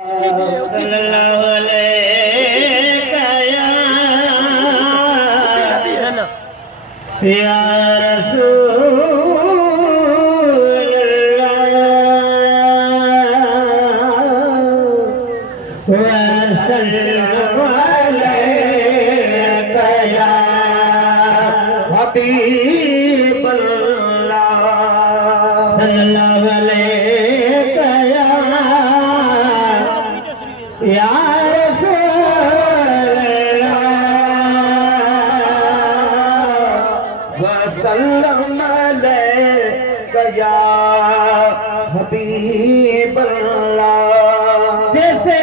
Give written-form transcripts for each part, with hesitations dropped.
सल्लल्लाहु अलैहि या रसूल अल्लाह सल्लल्लाहु अलैहि या हबीब अल्लाह सल्लल्लाहु अलैहि या वसल्लम अलैका या हबीब अल्लाह। जैसे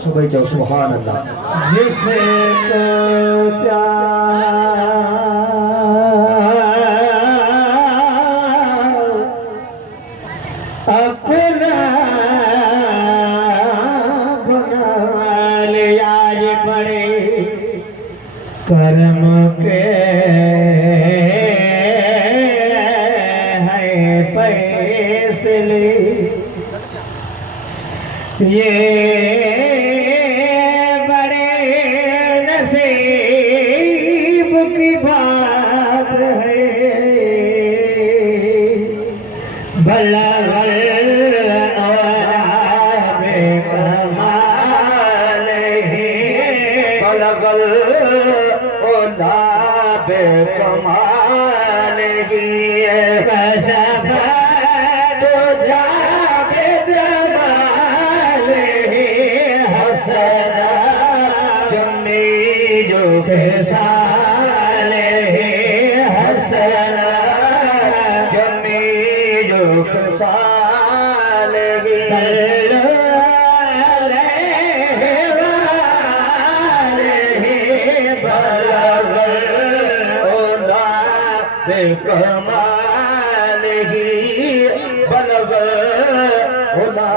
सुबह जाओ सुभान अल्लाह। जिसे अपना बना लिया ये बड़े कर्म के है फैसले ये बड़े नसीब की बात है। भला कमाल की तो जाबे जमाल हसना जमी जो साल हसना जमी जो साल कमाल ही बलग होना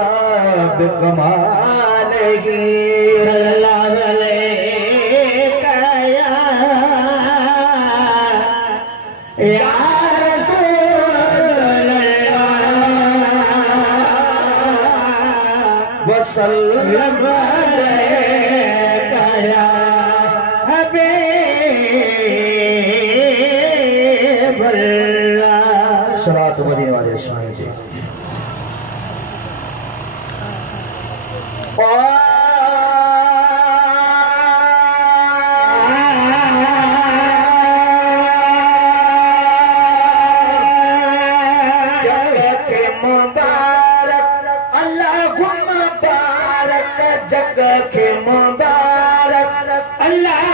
कमाल ही सल्लल्लाहु अलैका या रसूल अल्लाह वसल्लम अलैका या हबीब अल्लाह। सलात मदीने वाले शान जी। के मुबारक अल्लाह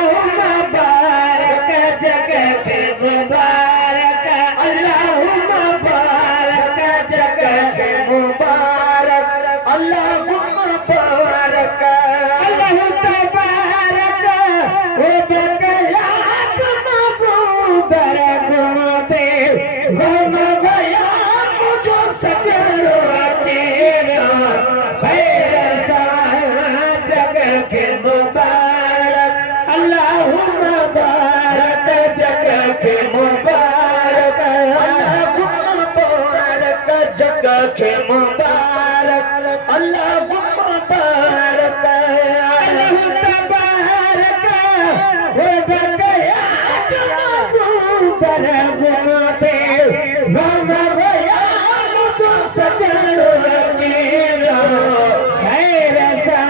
मुबारक अल्लाह तबारक हो बकया बरगुमते हम भया मुझे सजनो जीरो खैर सा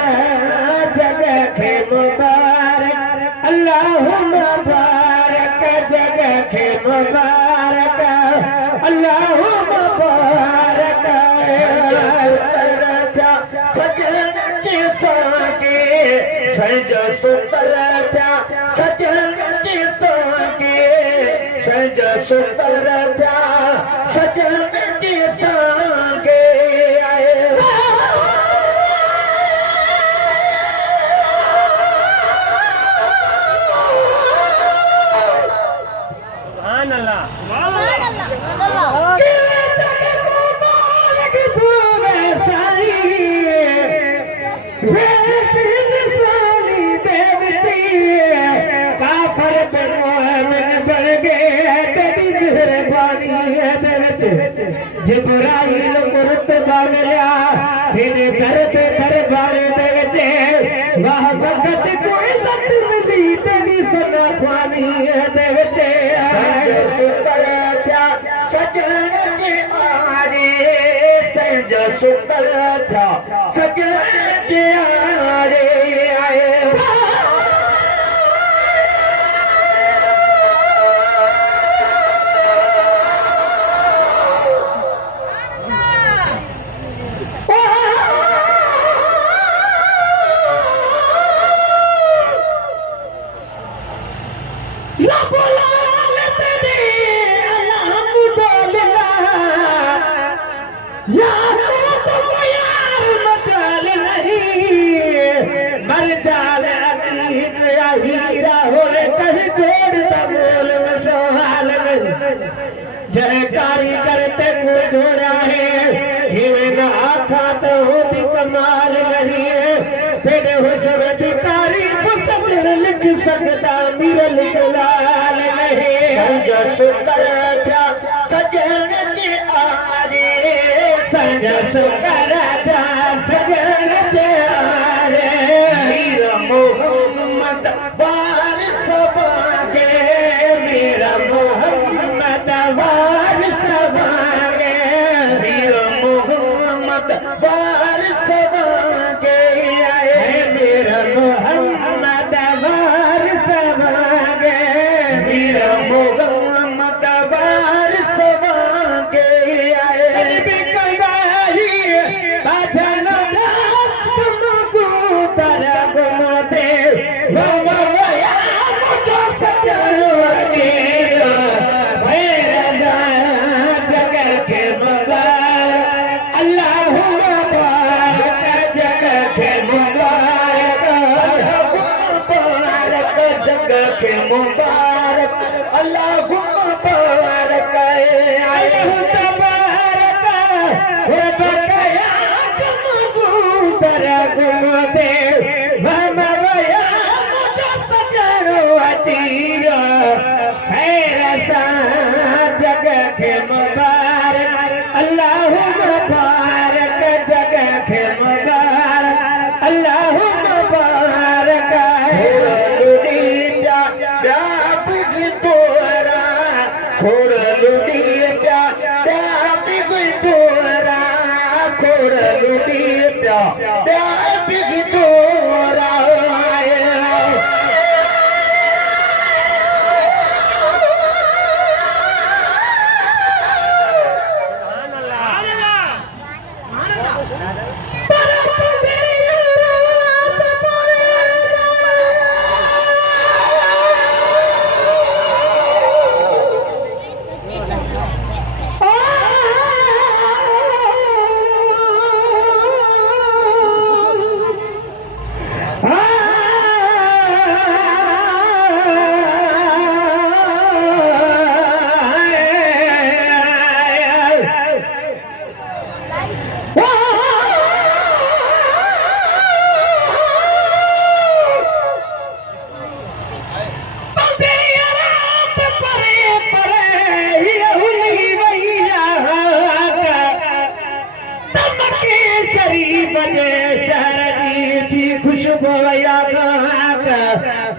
जगह के मुबारक अल्लाह मुबारक जगह के मुबारक अल्लाह मुबारक सजन के संगे सज सुतर सजन के संगे सज सुतर सजन के संगे सुभान अल्लाह जिब्राइल मुर्तबा मिलिया इने करते दरबार दे विच वाह वक्त को इज्जत मिली तेरी सना पानी दे विच सुतर था सजन जे आरे संज सुतर था सजन जे आरे आए जयकारी करते को जोड़ा है हिमें आखा तो होती कमाल नहीं है तेरे हुस्न की तारीफ सबर लिख सकता मेरा लिखलाल नहीं संज सुतर था सजन जे आरे संज सुतर था सजन जे आरे मेरा मोहम्मद वारिस बागे मेरा मोहम्मद वारिस बागे मेरा मोहम्मद वारिस बागे आए मेरा मोहम्मद वारिस बागे मेरा मोहम्मद वारिस बागे आए बिकवारी बाजन तुमको तरफ मते वया मुझे सजनवानी मेरा जगह के मुबारक अल्लाह मुबारक जगह के मुबारक मुबारक जगह के मुबारक अल्लाह मुबारक आए जगह के मुबारक अल्लाह मुबारक जगह के मुबारक अल्लाह मुबारक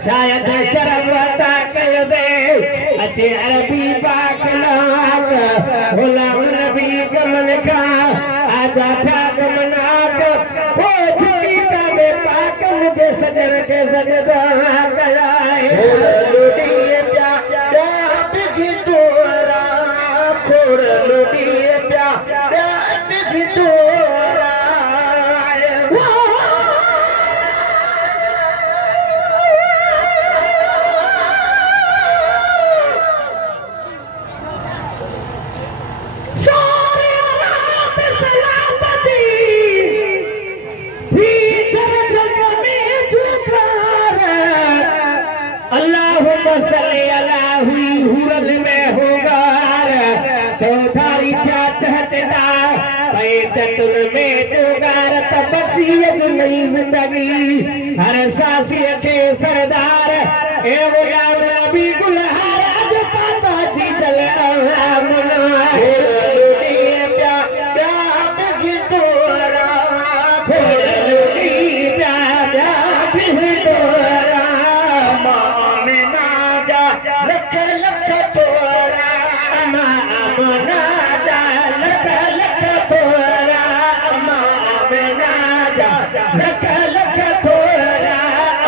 शायद शरबता कयो दे अचे अरबी पाक नाक गुलाम नबी गमन का आजा था गमनाक हो झुकी काबे पाक मुझे सजन के सजदा कराए लुटिए प्या बिगी तोरा खोड़ लुटिए प्या बिगी तोरा जिंदगी हर सासी के सरदार ए गुलाम नबी गुलहार आज पाता जी चल मुना लख लख थोरा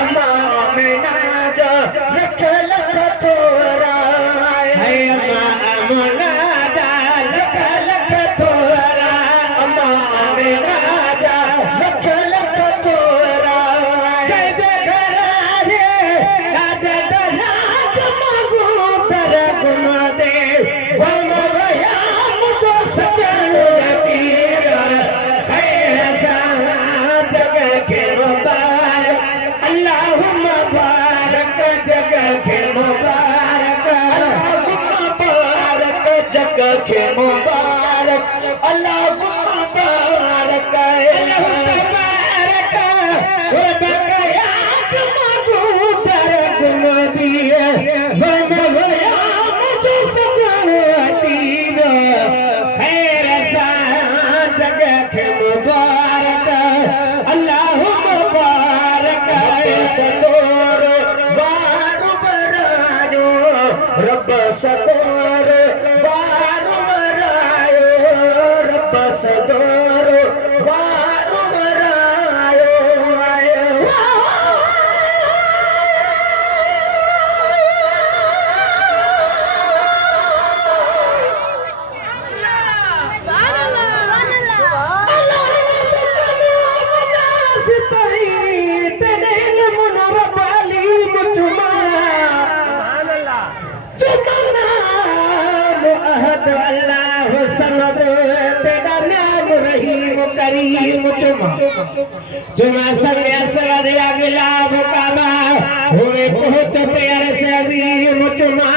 अम्मा आमिना जा लख लख थोरा है अम्मा आमिना जा लख लख थोरा अम्मा आमिना जा लख लख थोरा जय जय घरारे राजा दलाग मागू तर गुमा दे वम वया मुझो सजन रतीर है जगह के मुबारक अल्लाहुम्मा बारक जगह के मुबारक अल्लाहुम्मा बारक जगह के मुबारक अल्लाहुम्मा बारक अल्लाहुम्मा बारक वो बकयात मागू दर गुम दिए गम भया मुझे सजन अतीब खैर सा जगह के मुबारक अल्लाहुम्मा बारक सदोर बारू बरायो रब सदोर बारू बरायो रब सदोर बारू बरायो करीम चुमा संगे सरदिया गिलाब काबा हुए पहुंच प्यार से अजीम चुमा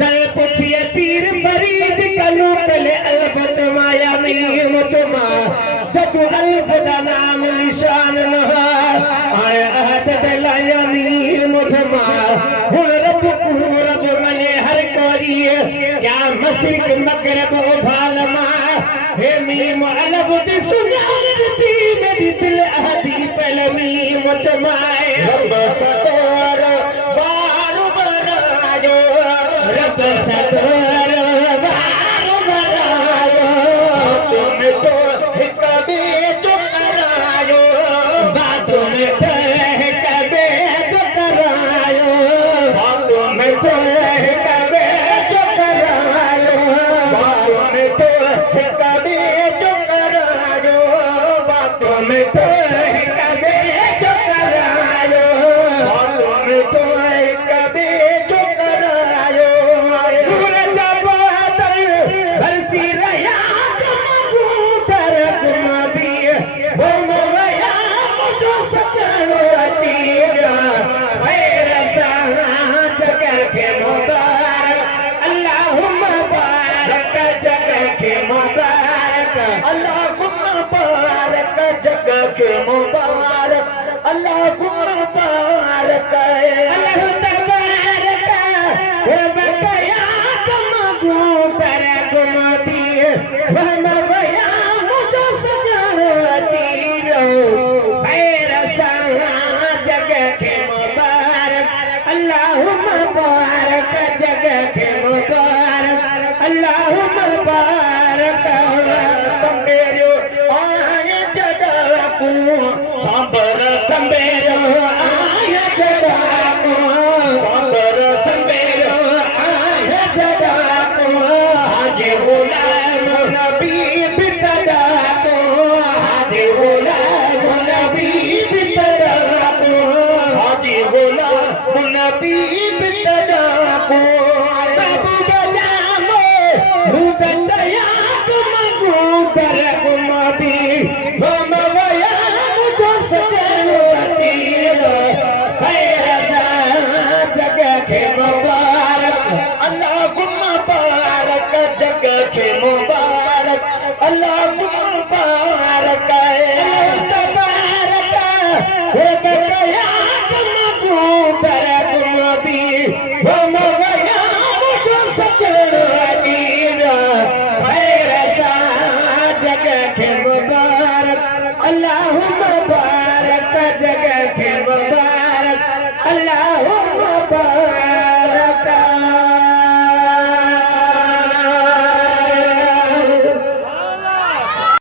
चल पुछिए पीर फरीद कलू पहले अल्फ चुमा यमीम चुमा जदू अल्फ दा नाम निशान नहा आए अहद दिला यमीम चुमा हुन रब मने हर कोरिए क्या मशरिक मगरिब उभालमा हे मीम अलफ दी सुनार दी मेरी दिल अहदी पहले मीम चुमाए रब सदोर बारू बरायो रब सदोर बारू बरायो तुम तो एक बेजो करायो बातों में तो एक बेजो करायो बातों में तो एक बेजो करायो बातों में तो एक बेजो करायो बातों में तो एक बेजो करायो बातों में तो एक बेजो करायो पूरे जबादल बरसी रया कमगू तर गुम दिए वो मोया मुझो सजन अतीब खैर सा जगह के मुबारक अल्लाहुम्मा बारक जगह के मुबारक अल्लाहुम्मा बारक जगह के मुबारक अल्लाहुम्मा बारक अल्लाह तबारक वो बकयात मागू तर गुम दिए वह मया मुझो सजन अतीब खैर सा जगह के मुबारक अल्लाहुम्मा बारक जगह के मुबारक अल्लाहुम्मा बारक संबेरो आए जड़ाकू सांबर संबेरो आए जड़ाकू सांबर संबेरो आए जड़ाकू हाजी गुलाम नबी बितड़ाकू हाजी गुलाम नबी बितड़ाकू हाजी गुलाम नबी बितड़ाकू बाबू बजामो दूध चयाक मगू दर गुमदी हम वया मुझो सजन अतीब खैर सा जगह के मुबारक अल्लाहुम्मा बारक जगह के मुबारक अल्लाहुम्मा बारक तबारक हे बकयात मगू दर गुमदी हम वया मुझो सजन अतीब खैर सा जगह के मुबारक अल्लाहुम्मा